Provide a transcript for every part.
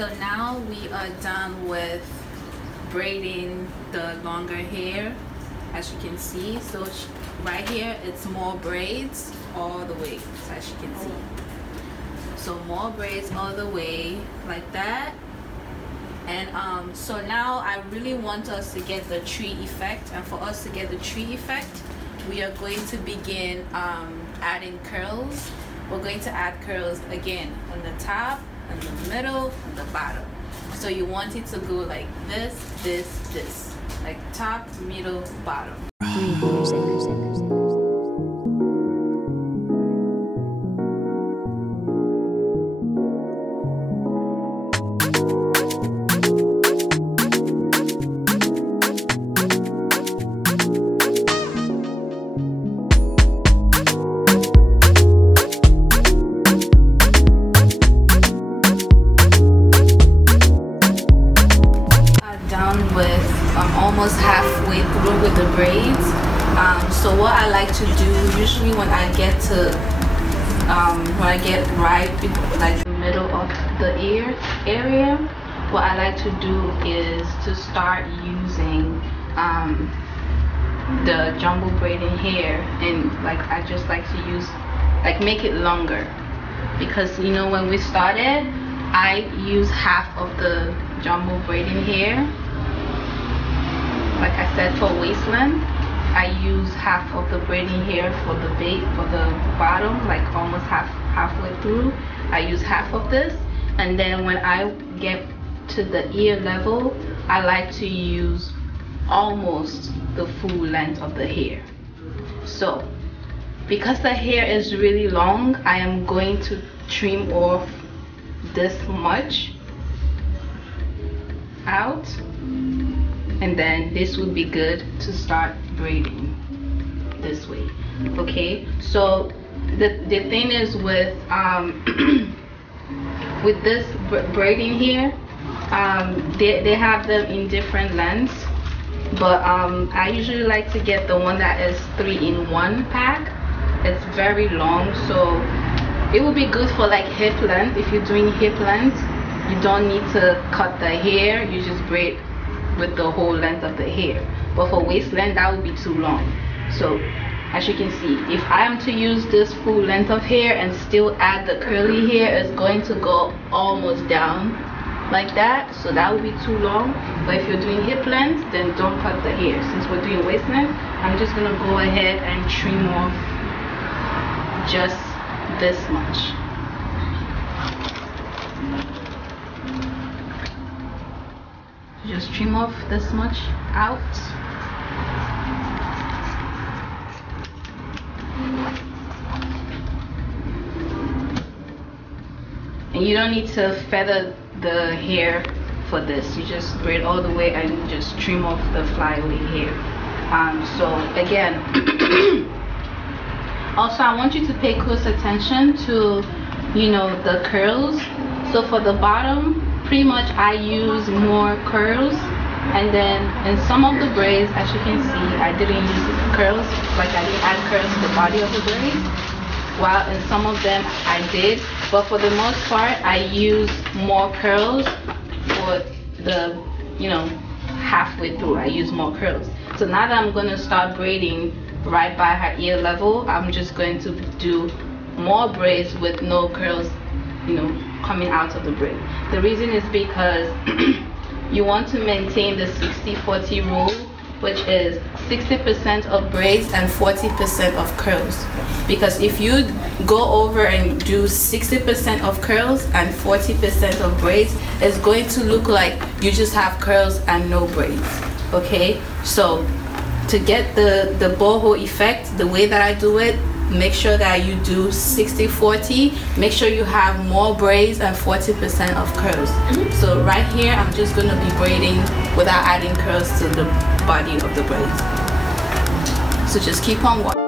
So now we are done with braiding the longer hair, as you can see. So right here it's more braids all the way, so as you can see. So more braids all the way like that. And so now I really want us to get the tree effect, and for us to get the tree effect, we are going to begin adding curls. We're going to add curls again on the top, in the middle, and the bottom. So you want it to go like this, this, like top, middle, bottom. Almost halfway through with the braids. So what I like to do usually when I get right like the middle of the ear area, what I like to do is to start using the jumbo braiding hair, and like I just like to use, like, make it longer, because you know when we started I use half of the jumbo braiding hair. Like I said, for waistline, I use half of the braiding hair for the bottom, like almost halfway through. I use half of this, and then when I get to the ear level, I like to use almost the full length of the hair. So, because the hair is really long, I am going to trim off this much out. And then this would be good to start braiding this way. Okay, so the thing is with with this braiding here, they have them in different lengths, but I usually like to get the one that is 3-in-1 pack. It's very long, so it will be good for like hip length. If you're doing hip length, you don't need to cut the hair, you just braid with the whole length of the hair. But for waist length, that would be too long. So as you can see, if I am to use this full length of hair and still add the curly hair, it's going to go almost down like that, so that would be too long. But if you're doing hip length, then don't cut the hair. Since we're doing waist length, I'm just gonna go ahead and trim off just this much. Just trim off this much out. And you don't need to feather the hair for this. You just braid all the way and just trim off the flyaway hair. So again, also I want you to pay close attention to, you know, the curls. So for the bottom, pretty much I use more curls, and then in some of the braids, as you can see, I didn't use curls, like I didn't add curls to the body of the braids, while in some of them I did. But for the most part, I use more curls for the, you know, halfway through. I use more curls. So now that I'm going to start braiding right by her ear level, I'm just going to do more braids with no curls, you know, coming out of the braid. The reason is because you want to maintain the 60-40 rule, which is 60% of braids and 40% of curls. Because if you go over and do 60% of curls and 40% of braids, it's going to look like you just have curls and no braids. Okay, so to get the boho effect, the way that I do it, make sure that you do 60-40. Make sure you have more braids and 40% of curls. So right here, I'm just going to be braiding without adding curls to the body of the braids. So just keep on watching.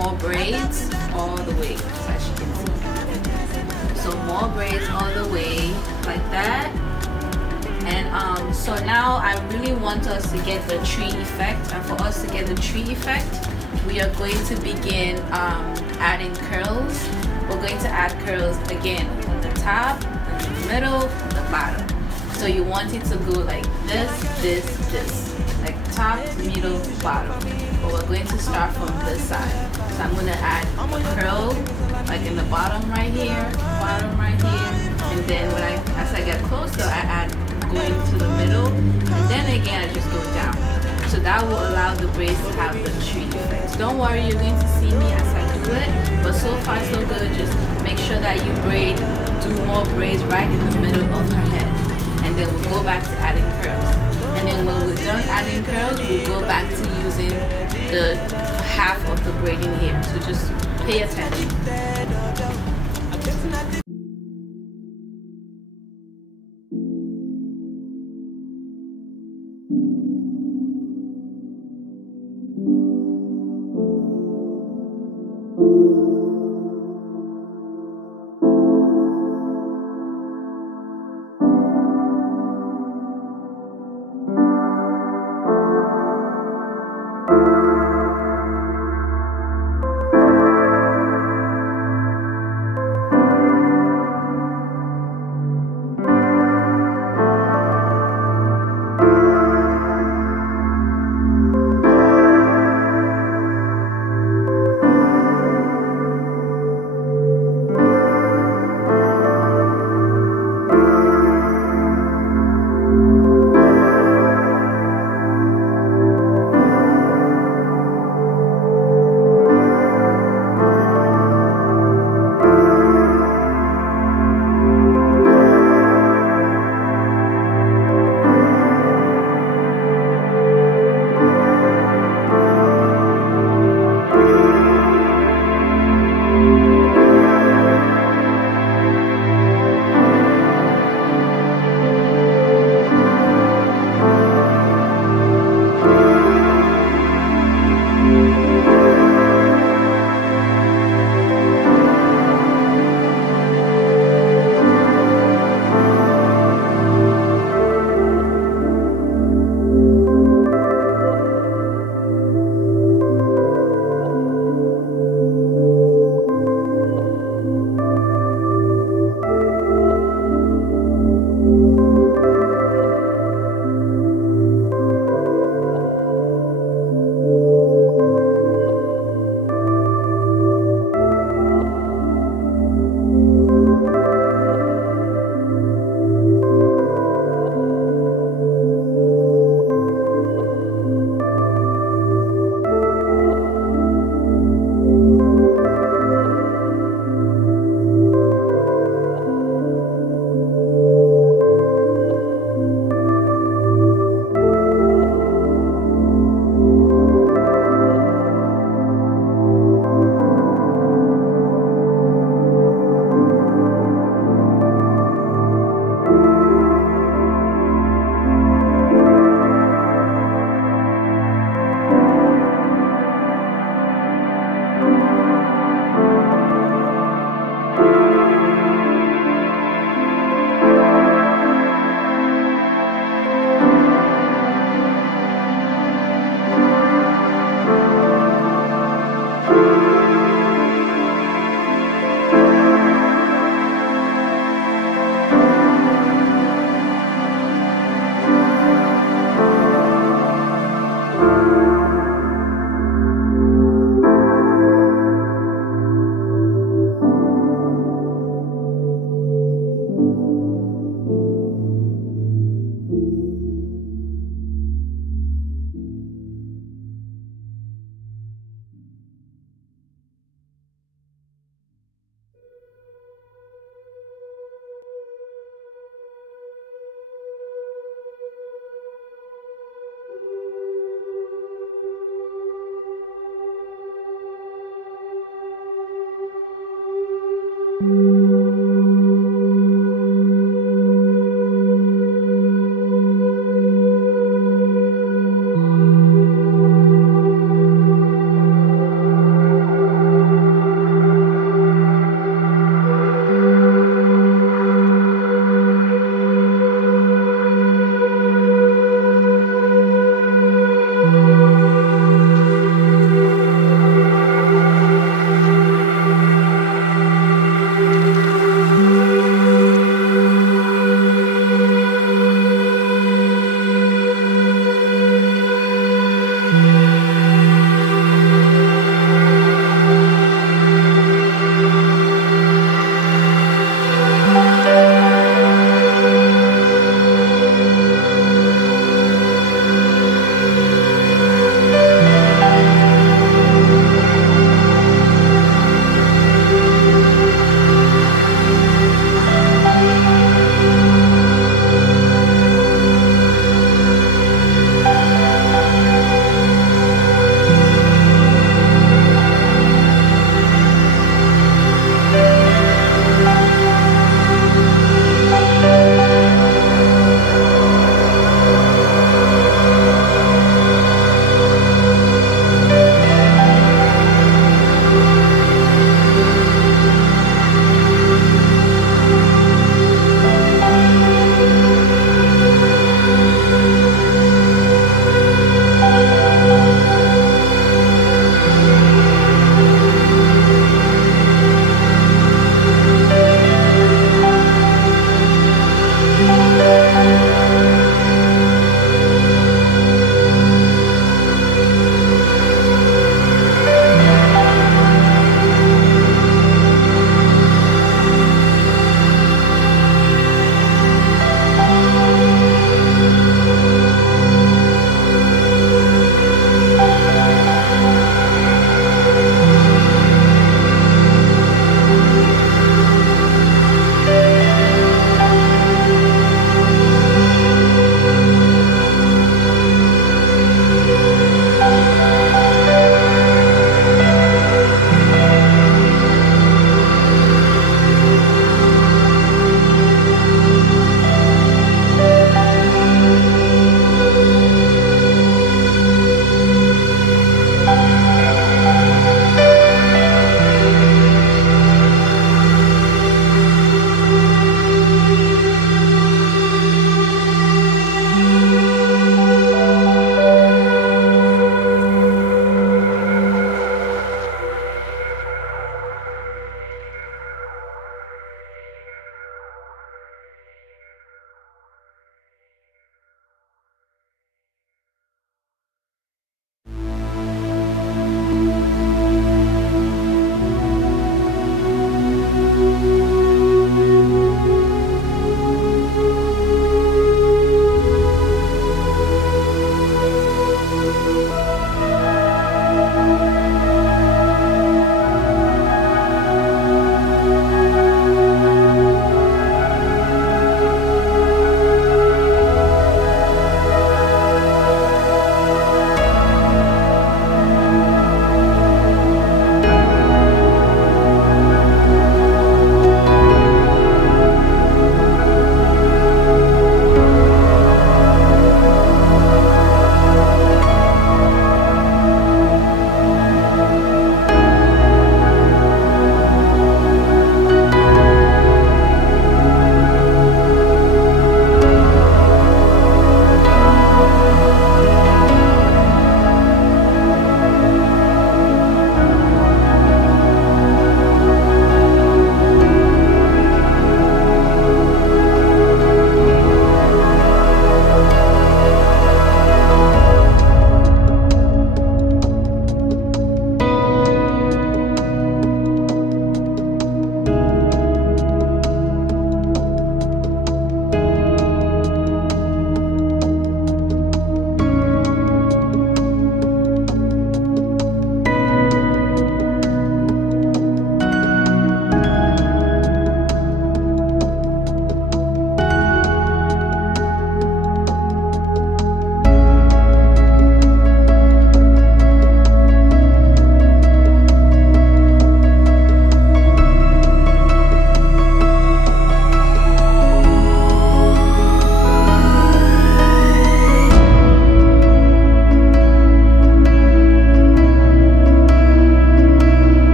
more braids all the way, as you can see. So more braids all the way like that. And so now I really want us to get the tree effect, and for us to get the tree effect, we are going to begin adding curls. We're going to add curls again on the top, in the middle, and the bottom. So you want it to go like this, like top, middle, bottom. But we're going to start from this side. So I'm going to add a curl like in the bottom right here, and then as I get closer, I add going to the middle, and then again I just go down. So that will allow the braids to have the tree effect. Don't worry, you're going to see me as I do it, but so far so good. Just make sure that you do more braids right in the middle of her head, and then we'll go back to adding curls. And then when we're done adding curls, we'll go back to using the half of the braiding here. So just pay attention.